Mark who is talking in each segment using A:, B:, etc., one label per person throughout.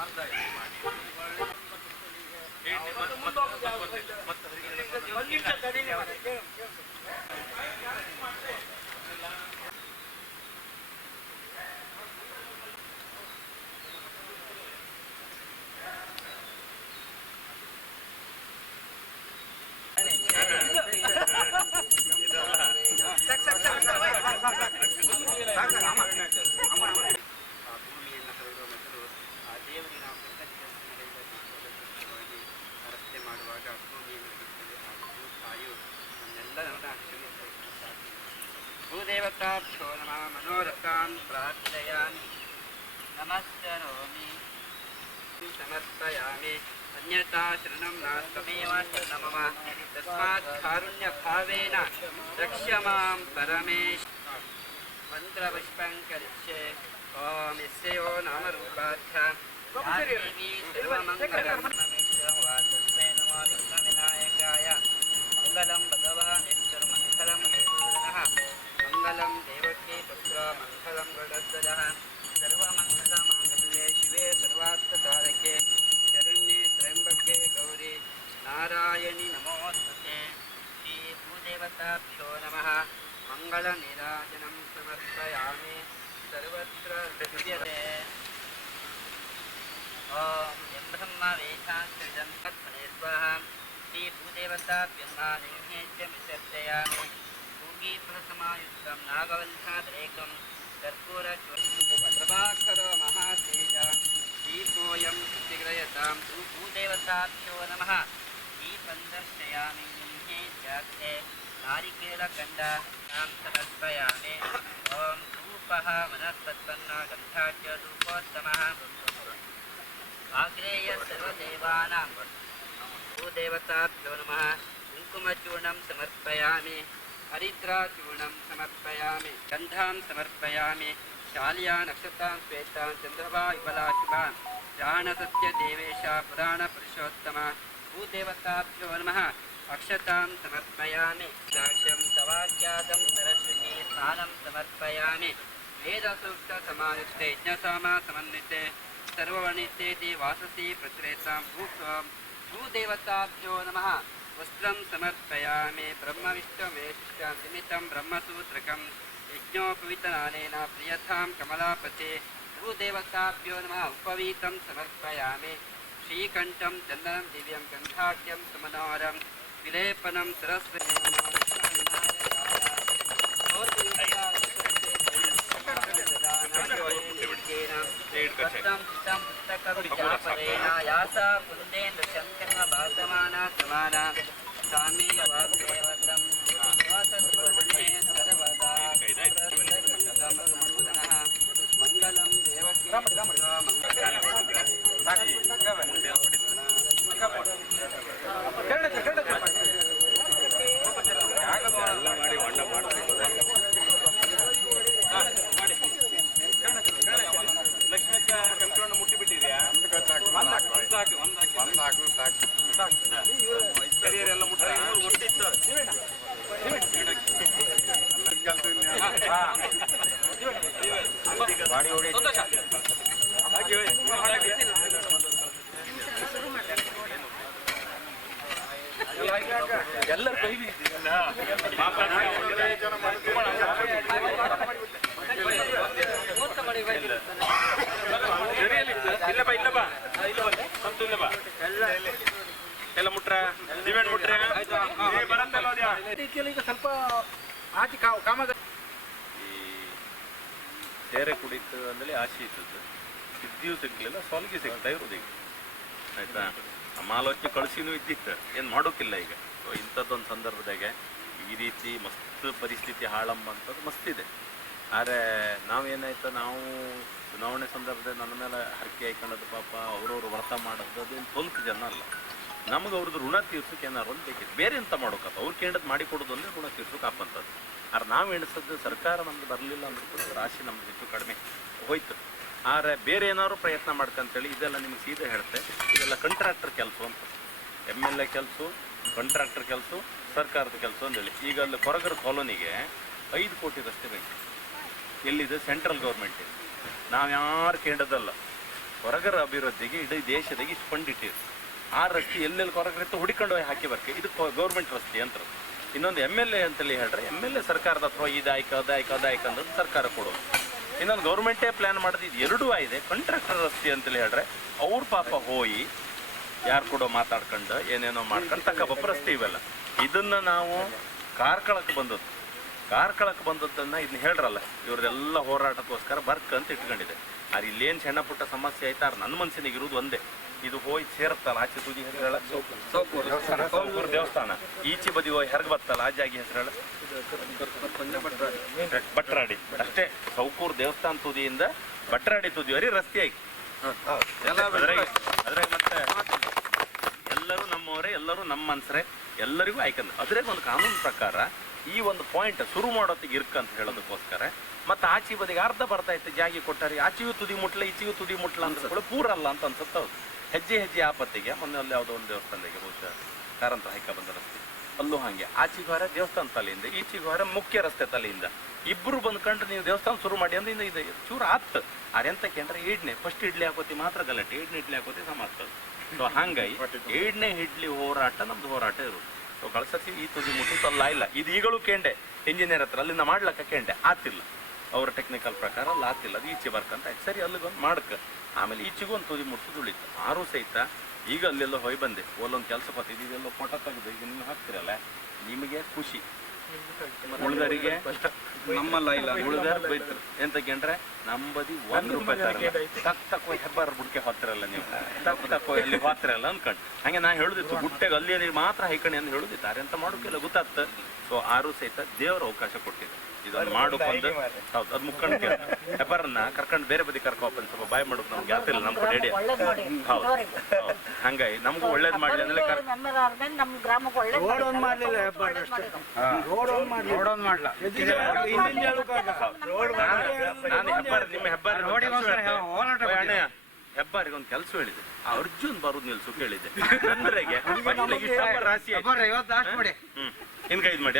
A: ಆ अष्टाक्षो नमः मनोरथान् प्रार्थयामि नमस्करोमि। समर्पयामि। अन्यथा शरणं नास्तमेव शरणमम तस्मात् कारुण्यभावेन रक्ष्य माँ परमेश मन्त्रपुष्पं करिष्ये। ॐ यस्यो नामरूपाख्या देवी सर्वमङ्गलं तस्मै नमो विघ्नविनायकाय मङ्गलं भगवान् यच्छर्महितरमहितूरिणः मङ्गलं देवके पुत्र मङ्गलं गणद्वदः सर्वमङ्गलमाङ्गल्ये शिवे सर्वात्मतारके शरण्ये त्र्यम्बके गौरी नारायणि नमोस्तुते। श्रीभूदेवताभ्यो नमः। मङ्गलनिराजनं समर्पयामि सर्वत्र धृजे ॐ यं ब्रह्मवेशान्तजं कत्परे श्रीभूदेवताभ्यं नित्यजयामि पूगीफलसमायुक्तं नागवल्हाद्रेकं कर्पूरप्रभाकरो महातेज दीपोऽयं विग्रयतां भूदेवताभ्यो नमः। दीपं दर्शयामि लिङ्गे जाते नारिकेलकण्डां समर्पयामि। ॐ धूपः वनस्पत्पन्ना गन्धा च धूपोत्तमः। आग्नेय सर्वदेवानां भूदेवताभ्यो नमः। कुङ्कुमचूर्णं समर्पयामि। हरिद्राचूर्णं समर्पयामि गन्धां समर्पयामि शाल्या नक्षत्रां श्वेतां चन्द्रभा शुभा जाणसत्यदेवेश पुराणपुरुषोत्तम भूदेवताभ्यो नमः। अक्षतां समर्पयामि साक्ष्यं तवाख्यातं सरस्वती स्नानं समर्पयामि। वेदसूक्तसमायुक्ते यज्ञसामा समन्विते सर्ववर्णिते वाससी प्रचरेतां भू भूदेवताभ्यो नमः वस्त्रं समर्पयामि ब्रह्मविष्टमेष्टान्तिमितं ब्रह्मसूत्रकं यज्ञोपवितनानेन प्रियथां कमलापते भूदेवताभ्यो नमः उपवीतं समर्पयामि। श्रीकण्ठं चन्दनं दिव्यं गन्धाढ्यं समनोहरं विलेपनं सरस्वती భాసమానా
B: సమానా స్వామి వాగ్దేవతం మంగళం దేవకీ మంగళం
C: ಎಲ್ಲರ ಕೈ
B: ಇಲ್ಲಪ್ಪ ಇಲ್ಲಪ್ಪ ಸಂತು ಇಲ್ಲಪ್ಪ ಎಲ್ಲ ಮುಟ್ರ ನೀವೇನ್ ಮುಟ್ರೆ?
C: ರೀತಿಯಲ್ಲಿ ಈಗ ಸ್ವಲ್ಪ ಆಚೆ ಕಾ- ಕಾಮಗಾರಿ
D: ಈ ತೇರೆ ಕುಡಿತು ಅಂದೇಳಿ ಆಸೆ ಇದ್ದದ್ದು ಸಿದ್ಧಿಯೂ ಸಿಗ್ಲಿಲ್ಲ, ಸೊಲ್ಗೆ ಸಿಗ್ತಾ ಇರೋದು ಈಗ. ಆಯ್ತಾ? ಸಮಾಲೋಚನೆ ಕಳಿಸಿನೂ ಇದ್ದಿತ್ತು. ಏನು ಮಾಡೋಕ್ಕಿಲ್ಲ ಈಗ. ಇಂಥದ್ದೊಂದು ಸಂದರ್ಭದಾಗೆ ಈ ರೀತಿ ಮಸ್ತ್ ಪರಿಸ್ಥಿತಿ ಹಾಳಂಬಂಥದ್ದು ಮಸ್ತಿದೆ. ಆದರೆ ನಾವೇನಾಯ್ತು, ನಾವು ಚುನಾವಣೆ ಸಂದರ್ಭದಲ್ಲಿ ನನ್ನ ಮೇಲೆ ಹರಕೆ ಹಾಕೊಳ್ಳೋದು ಪಾಪ, ಅವ್ರವ್ರು ವ್ರತ ಮಾಡೋದು ಅದೇನು ಸ್ವಲ್ಪ ಜನ ಅಲ್ಲ. ನಮಗೆ ಅವ್ರದ್ದು ಋಣ ತೀರ್ಸಕ್ಕೆ ಏನಾರು ಒಂದು ಬೇಕಿತ್ತು. ಬೇರೆ ಎಂತ ಮಾಡೋಕಪ್ಪ? ಅವ್ರು ಕೇಳದ್ ಮಾಡಿ ಅಂದ್ರೆ ಋಣ ತೀರ್ಸೋಕೆ ಹಾಕಂಥದ್ದು ಆದ್ರೆ ನಾವು ಎಣಿಸೋದು ಸರ್ಕಾರ ನಮ್ಗೆ ಬರಲಿಲ್ಲ ಅಂದ್ರೂ ರಾಶಿ ನಮ್ಗೆ ಹೆಚ್ಚು ಕಡಿಮೆ ಹೋಯ್ತು. ಆದರೆ ಬೇರೆ ಏನಾದ್ರು ಪ್ರಯತ್ನ ಮಾಡ್ಕಂತೇಳಿ ಇದೆಲ್ಲ ನಿಮ್ಗೆ ಸೀದಾ ಹೇಳ್ತೆ ಇದೆಲ್ಲ ಕಂಟ್ರಾಕ್ಟರ್ ಕೆಲಸ ಅಂತ. ಎಂ ಎಲ್ ಎ ಕೆಲಸ ಕಂಟ್ರಾಕ್ಟರ್ ಕೆಲಸ, ಸರ್ಕಾರದ ಕೆಲಸ ಅಂತೇಳಿ ಈಗ ಅಲ್ಲಿ ಕೊರಗರ ಕಾಲೋನಿಗೆ ಐದು ಕೋಟಿ ರಸ್ತೆ ಬೇಕು. ಎಲ್ಲಿದೆ? ಸೆಂಟ್ರಲ್ ಗೌರ್ಮೆಂಟ್ ನಾವು ಯಾರು ಕೇಳೋದಲ್ಲ. ಹೊರಗರ ಅಭಿವೃದ್ಧಿಗೆ ಇಡೀ ದೇಶದಾಗೆ ಇಷ್ಟು ಫಂಡ್ ಇಟ್ಟಿದೆ. ಆ ರಸ್ತೆ ಎಲ್ಲೆಲ್ಲಿ ಕೊರಗರಿತ್ತು ಹುಡುಕೊಂಡು ಹೋಗಿ ಹಾಕಿ ಬರ್ಕೆ. ಇದು ಗೌರ್ಮೆಂಟ್ ರಸ್ತೆ ಅಂತ ಇನ್ನೊಂದು ಎಂ ಎಲ್ ಎ ಅಂತೇಳಿ ಹೇಳ್ರೆ ಎಂ ಎಲ್ ಎ ಸರ್ಕಾರದ ಅಥವಾ ಇದು ಆಯ್ಕೆ ಅದಾಯ್ಕೆ ಆಯ್ಕೆ ಅಂದ್ರೆ ಸರ್ಕಾರ ಕೊಡೋದು. ಇನ್ನೊಂದು ಗೌರ್ಮೆಂಟೇ ಪ್ಲಾನ್ ಮಾಡಿದ ಇದು ಎರಡೂ ಆಗಿದೆ ಕಾಂಟ್ರಾಕ್ಟರ್ ರಸ್ತೆ ಅಂತೇಳಿ ಹೇಳ್ರೆ ಅವ್ರ ಪಾಪ ಹೋಯಿ ಯಾರು ಕೂಡ ಮಾತಾಡ್ಕೊಂಡು ಏನೇನೋ ಮಾಡ್ಕೊಂಡು ತಕ್ಕ ರಸ್ತೆ ಇವೆಲ್ಲ. ಇದನ್ನ ನಾವು ಕಾರ್ಕಳಕ್ಕೆ ಬಂದದ್ದು. ಕಾರ್ಕಳಕ್ಕೆ ಬಂದದ್ದನ್ನ ಇದನ್ನ ಹೇಳ್ರಲ್ಲ, ಇವ್ರದೆಲ್ಲ ಹೋರಾಟಕ್ಕೋಸ್ಕರ ಬರ್ಕ್ ಅಂತ ಇಟ್ಕೊಂಡಿದೆ. ಅದು ಇಲ್ಲೇನು ಸಣ್ಣ ಪುಟ್ಟ ಸಮಸ್ಯೆ ಆಯ್ತಾರ ನನ್ನ ಮನಸ್ಸಿನಾಗ ಇರೋದು ಒಂದೇ. ಇದು ಹೋಗಿ ಸೇರುತ್ತಲ್ಲ ಆಚೆ ತುದಿ ಹೆಸರೇಳ ಸೋಪೂರ್ ದೇವಸ್ಥಾನ ಈಚೆ ಬದಿ ಹೋಯ್ ಹೆರ್ಗ್ ಬರ್ತಲ್ಲ ಆ ಜಾಗಿ ಹೆಸರೇಳ ಬಟ್ರಾಡಿ ಅಷ್ಟೇ ಸೌಕೂರ್ ದೇವಸ್ಥಾನ ತುದಿಯಿಂದ ಭಟ್ರಾಡಿ ತುದಿವರಿ ರಸ್ತೆ ಆಗಿ ಅದ್ರಾಗ ಮತ್ತೆ ಎಲ್ಲರೂ ನಮ್ಮವರೇ ಎಲ್ಲರೂ ನಮ್ಮ ಮನ್ಸರೇ ಎಲ್ಲರಿಗೂ ಆಯ್ಕಂದ ಅದ್ರಾಗ ಒಂದು ಕಾನೂನು ಪ್ರಕಾರ ಈ ಒಂದು ಪಾಯಿಂಟ್ ಶುರು ಮಾಡೋತ್ತಿಗೆ ಇರ್ಕ ಅಂತ ಹೇಳೋದಕ್ಕೋಸ್ಕರ ಮತ್ತೆ ಆಚೆ ಬದಿಗೆ ಅರ್ಧ ಬರ್ತಾ ಇತ್ತು ಜಾಗಿ ಕೊಟ್ಟಾರಿ ಆಚೆಯೂ ತುದಿ ಮುಟ್ಲ ಈಚೆಯೂ ತುದಿ ಮುಟ್ಲ ಅಂತ ಕೂಡ ಪೂರಲ್ಲ ಅಂತ ಅನ್ಸುತ್ತೆ ಹೌದು. ಹೆಜ್ಜೆ ಹೆಜ್ಜೆ ಆಪತ್ತಿಗೆ ಮೊನ್ನೆ ಅಲ್ಲಿ ಯಾವುದೋ ಒಂದು ದೇವಸ್ಥಾನಕ್ಕೆ ಬಹುಶಃ ಕಾರಂತರ ಹೈಕ ಬಂದ ರಸ್ತೆ ಅಲ್ಲೂ ಹಾಗೆ. ಆಚೆಗೆ ದೇವಸ್ಥಾನ ತಲೆಯಿಂದ ಈಚೆಗೆ ಹೊರ ಮುಖ್ಯ ರಸ್ತೆ ತಲೆಯಿಂದ. ಇಬ್ಬರು ಬಂದ್ಕೊಂಡು ನೀವು ದೇವಸ್ಥಾನ ಶುರು ಮಾಡಿ ಅಂದ್ರೆ ಇದು ಇದು. ಚೂರು ಆತ್. ಅರೆಂತಕ್ಕೆ ಅಂದ್ರೆ ಏಡ್ನೆ ಫಸ್ಟ್ ಇಡ್ಲಿ ಹಾಕೋತಿ ಮಾತ್ರ ಗಲಾಟೆ ಏಡ್ನೆ ಇಡ್ಲಿ ಹಾಕೋತಿ ಸಮಾರ್ತದೆ ಸೊ ಹಂಗಾಗಿ ಏಡ್ನೇ ಇಡ್ಲಿ ಹೋರಾಟ ನಮ್ದು ಹೋರಾಟ ಇರು ಸೊ ಕಳ್ಸತಿ, ಈ ತುದಿ ಮುಟ್ಟು ಅಲ್ಲ ಇಲ್ಲ. ಇದು ಈಗಲೂ ಕೇಂಡೆ. ಇಂಜಿನಿಯರ್ ಹತ್ರ ಅಲ್ಲಿಂದ ಮಾಡ್ಲಕ್ಕ ಕೇಂಡೆ. ಆತಿಲ್ಲ. ಅವ್ರ ಟೆಕ್ನಿಕಲ್ ಪ್ರಕಾರ ಅಲ್ಲಿ, ಆತಿಲ್ಲ. ಅದು ಈಚೆ ಬರ್ಕಂತ ಸರಿ ಸರಿ, ಅಲ್ಲಿಗೊಂದು ಮಾಡ್ಕ. ಆಮೇಲೆ ಈಚೆಗೂ ಒಂದು ತುದಿ ಉಳಿತು ಆರು ಸಹಿತ ಈಗ ಅಲ್ಲೆಲ್ಲ ಹೋಯ್ ಬಂದೆ. ಒಲ್ಲೊಂದು ಕೆಲಸ ಬರ್ತಿದ್ದು ಇದೆಲ್ಲ ಫೋಟೋ ತೆಗೆದು ಈಗ ನೀವು ಹಾಕ್ತಿರಲ್ಲ ನಿಮಗೆ ಖುಷಿ. ಉಳಿದರಿಗೆ
C: ನಮ್ಮಲ್ಲ ಇಲ್ಲ
D: ಉಳಿದಾರ ಬೈತಾರೆ ಎಂತ ಕೇಂದ್ರೆ ನಂಬದಿ ಒಂದು ರೂಪಾಯಿ ತಕ್ಕ ತಕ್ ತಕ್ಕೋ ಹೆಬ್ಬಾರ ಬುಡ್ಕೆ ಹೋಗ್ತಿರಲ್ಲ ನೀವು. ತಕ್ ತಕ್ಕೋ ಎಲ್ಲಿ ಹೋಗ್ತಿರಲ್ಲ ಅನ್ಕೊಂಡು. ಹಂಗೆ ನಾ ಹೇಳುದಿತ್ತು ಗುಟ್ಟೆಗೆ ಅಲ್ಲಿ ಮಾತ್ರ ಹೈಕಣಿ ಅಂತ ಹೇಳುದಿದ್ದಾರೆ ಅಂತ ಮಾಡೋಕ್ಕೆಲ್ಲ ಗೊತ್ತಾಗ್ತ. ಸೊ ಆರು ಸಹಿತ ದೇವರ ಅವಕಾಶ ಕೊಟ್ಟಿದೆ. ಇದನ್ನ ಮಾಡೋಕೊಂದು ಹೌದು ಅದು ಮುಕ್ಕಂಡು ಕೇಳ ಹೆಬ್ಬಾರನ್ನ ಕರ್ಕೊಂಡು ಬೇರೆ ಬದಿ ಕರ್ಕೋಪ ಸ್ವಲ್ಪ ಬಾಯ್ ಮಾಡೋದು ನಮ್ಗೆ. ಯಾತಿಲ್ಲ ನಮ್ಮ
E: ಒಳ್ಳೇದ್ ಮಾಡಿ
D: ಹೌದು. ಹಂಗಾಗಿ ನಮಗೂ ಒಳ್ಳೇದ್ ಮಾಡ್ಲಿ ಅಂದ್ರೆ
E: ನಮ್ಮ ಗ್ರಾಮಕ್ಕೆ ಒಳ್ಳೇದ್
C: ರೋಡ್ ಒಂದ್ ಮಾಡ್ಲಿಲ್ಲ ಹೆಬ್ಬಾರ್ ಅಷ್ಟೇ. ರೋಡ್ ಒಂದ್ ಮಾಡ್ಲಿ ರೋಡ್ ಒಂದ್ ಮಾಡ್ಲ ಹಿಂದಿನ
D: ನಾನು ಹೆಬ್ಬಾರ್ ನಿಮ್ಮ ಹೆಬ್ಬಾರ್
C: ಹೋರಾಟ
D: ಹೆಬ್ಬಾರಿಗೆ ಒಂದು ಕೆಲಸ ಹೇಳಿದೆ. ಅರ್ಜುನ್ ಬರೋದು ನಿಲ್ಸು ಕೇಳಿದೆ ಚಂದ್ರಗೆ ರಾಶಿ ಇನ್ ಕೈದ್ ಮಾಡಿ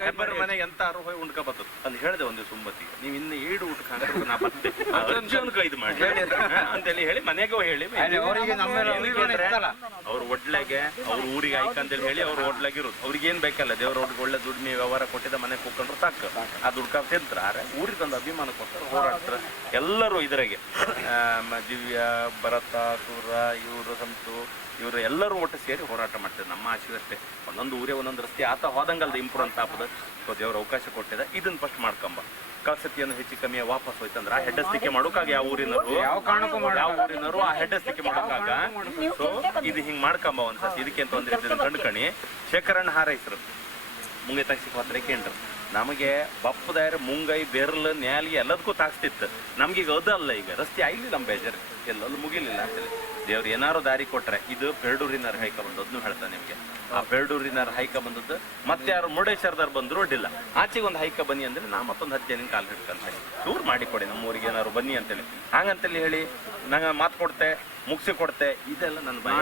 D: ಹೆಬ್ಬಾರ್ ಮನೆಗೆ ಎಂತ ಹೋಗಿ ಉಂಡ್ಕ ಬರ್ತದ. ಅಲ್ಲಿ ಹೇಳಿದೆ ಒಂದು ಸುಮ್ಮತಿ ನೀವು ಇನ್ನು ಏಡು ಊಟಕ್ಕೆ ಹಾಕಿದ್ರೆ ನಾ ಬರ್ತೆ ಅರ್ಜುನ್ ಕೈದ್ ಮಾಡಿ. ಅಂತೇಳಿ ಹೇಳಿ ಮನೆಗೂ ಹೇಳಿ.
C: ಅಭಿಮಾನ.
D: ಅವ್ರ ಒಡ್ಲಾಗೆ ಅವ್ರ ಊರಿಗೆ ಆಯ್ಕಂತೇಳಿ ಹೇಳಿ ಅವ್ರ ಒಡ್ಲಾಗಿರೋದು. ಅವ್ರಿಗೆ ಏನ್ ಬೇಕಲ್ಲ ದೇವ್ರ ಒಡ್ಗೆ ಒಳ್ಳೆ ದುಡ್ಮೆ ವ್ಯವಹಾರ ಕೊಟ್ಟಿದ್ದ ಮನೆ ಕೂತ್ಕೊಂಡ್ರು ತಕ್ಕ ಆ ದುಡ್ಕ ತಿಂತಾರೆ ಊರಿಗೆ ಒಂದು ಕೊಡ್ತಾರೆ ಹೋರಾಡ್ತಾರೆ. ಎಲ್ಲರೂ ಇದರಾಗೆ. ದಿವ್ಯ ಭರತ ಸೂರ ಇವರು ಸಂತು ಇವರು ಎಲ್ಲರೂ ಒಟ್ಟು ಸೇರಿ ಹೋರಾಟ ಮಾಡ್ತಾರೆ ನಮ್ಮ ಆಶೆ ಅಷ್ಟೇ. ಒಂದೊಂದು ಊರೇ ಒಂದೊಂದು ರಸ್ತೆ. ಆತ ಹೋದಂಗಲ್ದ ಇಂಪ್ರೂವ್ ಅಂತ ಆಪದ. ಸೊ ದೇವ್ರ ಅವಕಾಶ ಕೊಟ್ಟಿದೆ. ಇದನ್ನ ಫಸ್ಟ್ ಮಾಡ್ಕೊಂಬ. ಕಲ್ಸತಿಯನ್ನು ಹೆಚ್ಚು ಕಮ್ಮಿ ವಾಪಸ್ ಹೋಯ್ತಂದ್ರ ಆ ಹೆಡ್ಡಸ್ತಿಕೆ ಮಾಡೋಕಾಗ ಯಾವ ಊರಿನವರು
C: ಯಾವ ಕಾರಣಕ್ಕೂ
D: ಯಾವ ಊರಿನವರು ಆ ಹೆಡ್ಡಸ್ತಿಕೆ ಮಾಡೋಕಾಗ? ಸೊ ಇದು ಹಿಂಗ್ ಮಾಡ್ಕೊಂಬ ಒಂದ್ಸತಿ. ಇದಕ್ಕೆ ಅಂತ ಒಂದು ರೀತಿ ಕಂಡ್ಕಣಿ ಶೇಖರಣ್ಣ ಹಾರೈಸ್ರು. ಮುಂಗೆ ತಗ್ಸಿಕ್ ಹೋದ್ರೆ ಕೇಂದ್ರ ನಮಗೆ ಬಪ್ಪದಾರ ಮುಂಗೈ ಬೆರ್ಲು ನ್ಯಾಲಿ ಎಲ್ಲದಕ್ಕೂ ತಾಕ್ಸ್ತಿತ್ತು. ನಮ್ಗೆ ಈಗ ಅದಲ್ಲ ಈಗ. ರಸ್ತೆ ಆಗಲಿ ನಮ್ಮ ಬೇಜಾರು. ಎಲ್ಲಲ್ಲೂ ಮುಗಿಲಿಲ್ಲ ಅಂತೇಳಿ ದೇವ್ರು ಏನಾರು ದಾರಿ ಕೊಟ್ರೆ ಇದು ಬೆರಡೂರಿನಾರ ಹೈಕ ಬಂದು ಅದನ್ನು ಹೇಳ್ತಾನೆ ನಿಮ್ಗೆ. ಆ ಬೆರಡೂರಿನಾರ ಹೈಕ ಬಂದದ್ದು ಮತ್ತೆ ಯಾರು ಮುರುಡೇಶ್ವರದವ್ರು ಬಂದ್ರು ಅಡ್ಡಿಲ್ಲ ಆಚೆಗೆ ಒಂದು ಹೈಕ ಬನ್ನಿ ಅಂದ್ರೆ ನಾ ಮತ್ತೊಂದು ಹತ್ತು ಜನ ಕಾಲು ಹಿಡ್ಕಂತ ಟೂರ್ ಮಾಡಿ ಕೊಡಿ ನಮ್ಮ ಊರಿಗೆ ಏನಾರು ಬನ್ನಿ ಅಂತೇಳಿ. ಹಾಗಂತೇಳಿ ಹೇಳಿ ನಂಗೆ ಮಾತು ಕೊಡ್ತೆ ಮುಗಿಸಿ ಕೊಡ್ತೆ ಇದೆಲ್ಲ ನನ್ನ ಭಯ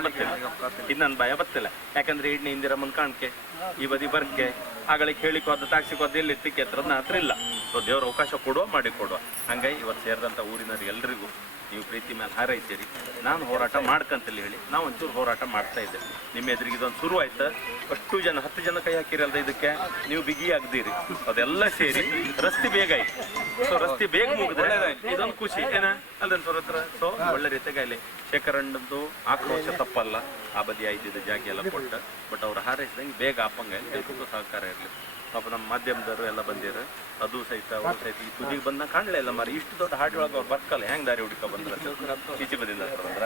D: ಇದು ನನ್ನ ಭಯ ಬತ್ತಿಲ್ಲ. ಯಾಕಂದ್ರೆ ಇಡ್ನಿ ಹಿಂದಿರ ಕಾಣ್ಕೆ ಈ ಬದಿ ಬರ್ಕೆ ಆಗಳಿಗೆ ಹೇಳಿಕೊ ಅದು ಇಲ್ಲಿ ತಿಕ್ಕೆತ್ರ ಎಲ್ಲಿ ತಿಕ್ಕೆ ಹತ್ರ ಹತ್ರ ಇಲ್ಲ. ಸೊ ದೇವ್ರ ಅವಕಾಶ ಕೊಡುವ, ಮಾಡಿ ಕೊಡುವ. ಹಂಗಾಗಿ ಇವತ್ತು ಸೇರಿದಂಥ ಊರಿನವ್ರು ಎಲ್ರಿಗೂ ನೀವು ಪ್ರೀತಿ ಮೇಲೆ ಹಾರೈತೀರಿ ನಾನು ಹೋರಾಟ ಮಾಡ್ಕಂತಲ್ಲಿ ಹೇಳಿ, ನಾವು ಒಂಚೂರು ಹೋರಾಟ ಮಾಡ್ತಾ ಇದ್ದೆ ನಿಮ್ಮ ಎದುರಿಗೆ ಇದೊಂದು ಶುರು ಆಯ್ತು. ಅಷ್ಟು ಜನ, ಹತ್ತು ಜನ ಕೈ ಹಾಕಿರಲ್ದ ಇದಕ್ಕೆ? ನೀವು ಬಿಗಿ ಆಗ್ದಿರಿ. ಅದೆಲ್ಲ ಸೇರಿ ರಸ್ತೆ ಬೇಗ ಆಯ್ತು. ಸೊ ರಸ್ತೆ ಬೇಗ ಮುಗಿದ್ರೆ ಇದೊಂದು ಖುಷಿ. ಏನ? ಅಲ್ಲೊಂದು ಸರ್ ಹತ್ರ? ಸೊ ಒಳ್ಳೆ ರೀತಿಯಾಗಿ ಅಲ್ಲಿ ಶೇಖರಣ್ಣದ್ದು ಆಕ್ರೋಶ ತಪ್ಪಲ್ಲ. ಆ ಬದಿ ಆಯ್ತಿದ್ದ ಜಾಗ ಎಲ್ಲ ಕೊಟ್ಟ. ಬಟ್ ಅವ್ರು ಹಾರೈಸಿದಂಗೆ ಬೇಗ ಆಪಂಗ. ಎಲ್ರಿಗೂ ಸಹಕಾರ ಇರಲಿ. ಪಾಪ ನಮ್ಮ ಮಾಧ್ಯಮದವರು ಎಲ್ಲ ಬಂದಿರ ಅದು ಸಹಿತ ಅವ್ರು ಸಹಿತ. ಈ ತುದಿಗೆ ಬಂದ ಕಾಣಲೇ ಇಲ್ಲ ಮಾರಿ ಇಷ್ಟು ದೊಡ್ಡ ಹಾಡಿ ಒಳಗೆ ಅವ್ರು ಬರ್ಕಲ್ಲ. ಹೆಂಗ್ ದಾರಿ ಹುಡುಕ ಬಂದ್ರ? ಈಚೆ ಬಂದಿಲ್ಲ ಬಂದ್ರ?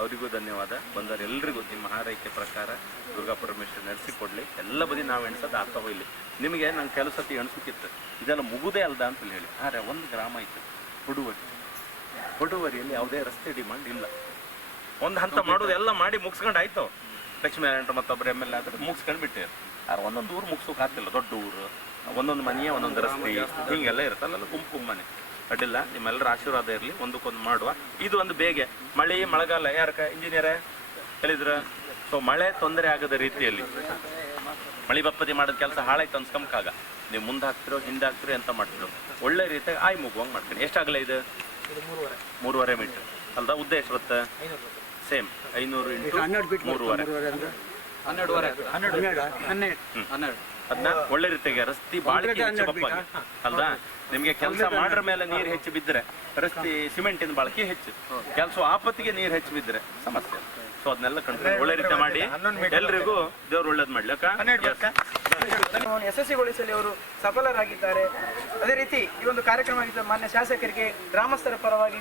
D: ಅವರಿಗೂ ಧನ್ಯವಾದ. ಬಂದವರು ಎಲ್ರಿಗೂ ನಿಮ್ಮ ಹಾರೈಕೆ ಪ್ರಕಾರ ದುರ್ಗಾ ಪರಮೇಶ್ವರ್ ನಡೆಸಿಕೊಡ್ಲಿ ಎಲ್ಲ ಬದಿ ನಾವು ಎಣ್ಸೋದು ಆಗ್ತಾ ಹೋಗ್ಲಿ ನಿಮಗೆ ನಂಗೆ ಕೆಲವು ಸತಿ ಇದೆಲ್ಲ ಮುಗುದೇ ಅಲ್ದ ಅಂತ ಹೇಳಿ. ಆದ್ರೆ ಒಂದು ಗ್ರಾಮ ಇತ್ತು. ಹುಡುವರಿ. ಹುಡುವರಿಯಲ್ಲಿ ಯಾವುದೇ ರಸ್ತೆ ಡಿಮಾಂಡ್ ಇಲ್ಲ. ಒಂದು ಹಂತ ಮಾಡೋದು ಎಲ್ಲ ಮಾಡಿ ಮುಗಿಸ್ಕೊಂಡು ಆಯ್ತು. ಲಕ್ಷ್ಮೀನಾರಾಯಣ ಮತ್ತೊಬ್ಬರು ಎಂ ಎಲ್ ಎ ಆದ್ರೆ ಮುಗಿಸ್ಕೊಂಡು ಬಿಟ್ಟೆ. ಆದ್ರೆ ಒಂದೊಂದು ಊರು ಮುಗಿಸೋಕೆ ಆಗ್ತಿಲ್ಲ ದೊಡ್ಡ ಊರು ಒಂದೊಂದು ಮನೆಯ ಒಂದೊಂದು ರಸ್ತೆ ಹಿಂಗೆಲ್ಲ ಇರುತ್ತಲ್ಲ ಗುಂಪು ಗುಂಪು ಮನೆ. ಅಡ್ಡಿಲ್ಲ ನಿಮ್ಮೆಲ್ಲರ ಆಶೀರ್ವಾದ ಇರಲಿ ಒಂದಕ್ಕೊಂದು ಮಾಡುವ. ಇದು ಒಂದು ಬೇಗೆ ಮಳೆ ಮಳೆಗಾಲ ಯಾರಕ ಇಂಜಿನಿಯರ್ ಹೇಳಿದ್ರ? ಸೊ ಮಳೆ ತೊಂದರೆ ಆಗದ ರೀತಿಯಲ್ಲಿ. ಮಳಿ ಬಪ್ಪದಿ ಮಾಡಿದ ಕೆಲಸ ಹಾಳಾಯ್ತು ಅನ್ಸ್ಕಂಬಕಾಗ ನೀವು ಮುಂದೆ ಹಾಕ್ತಿರೋ ಹಿಂದೆ ಹಾಕ್ತಿರೋ ಅಂತ ಮಾಡ್ತಿರೋ? ಒಳ್ಳೆ ರೀತಿಯಾಗಿ ಆಯ್ ಮುಗುವಂಗೆ ಮಾಡ್ತೀನಿ. ಎಷ್ಟಾಗಲ್ಲ ಇದು? ಮೂರುವರೆ. ಮೀಟರ್. ಅಲ್ದ ಉದ್ದ ಸೇಮ್ ಐನೂರು ಇಂಟು ಮೂರುವರೆ.
A: ಹನ್ನೆರಡುವರೆ
C: ಹನ್ನೆರಡು ಹನ್ನೆರಡು.
A: ಹನ್ನೆರಡು.
D: ಅದನ್ನ ಒಳ್ಳೆ ರೀತಿಗೆ ರಸ್ತೆ ಬಾಳಿಕೆ ಹೆಚ್ಚು ಬಪ್ಪಾಗಿ ಅಲ್ದಾ ನಿಮ್ಗೆ ಕೆಲಸ ಮಾಡ್ರ ಮೇಲೆ ನೀರು ಹೆಚ್ಚು ರಸ್ತಿ ರಸ್ತೆ ಇಂದ ಬಾಳಿಕೆ ಹೆಚ್ಚು. ಕೆಲಸ ಆಪತ್ತಿಗೆ ನೀರು ಹೆಚ್ಚು ಬಿದ್ರೆ ಸಮಸ್ಯೆ. ಸೊ ಅದನ್ನೆಲ್ಲ ಕಂಟ್ರೋಲ್ ಒಳ್ಳೆ ರೀತಿ ಮಾಡಿ. ಎಲ್ರಿಗೂ ದೇವ್ರು ಒಳ್ಳೇದ್ ಮಾಡ್ಲಿ ಅಕ್ಕ? Yes.
F: ಯಶಸ್ವಿಗೊಳಿಸಲಿ ಅವರು ಸಫಲರಾಗಿದ್ದಾರೆ. ಅದೇ ರೀತಿ ಈ ಒಂದು ಕಾರ್ಯಕ್ರಮ ಮಾನ್ಯ ಶಾಸಕರಿಗೆ ಗ್ರಾಮಸ್ಥರ ಪರವಾಗಿ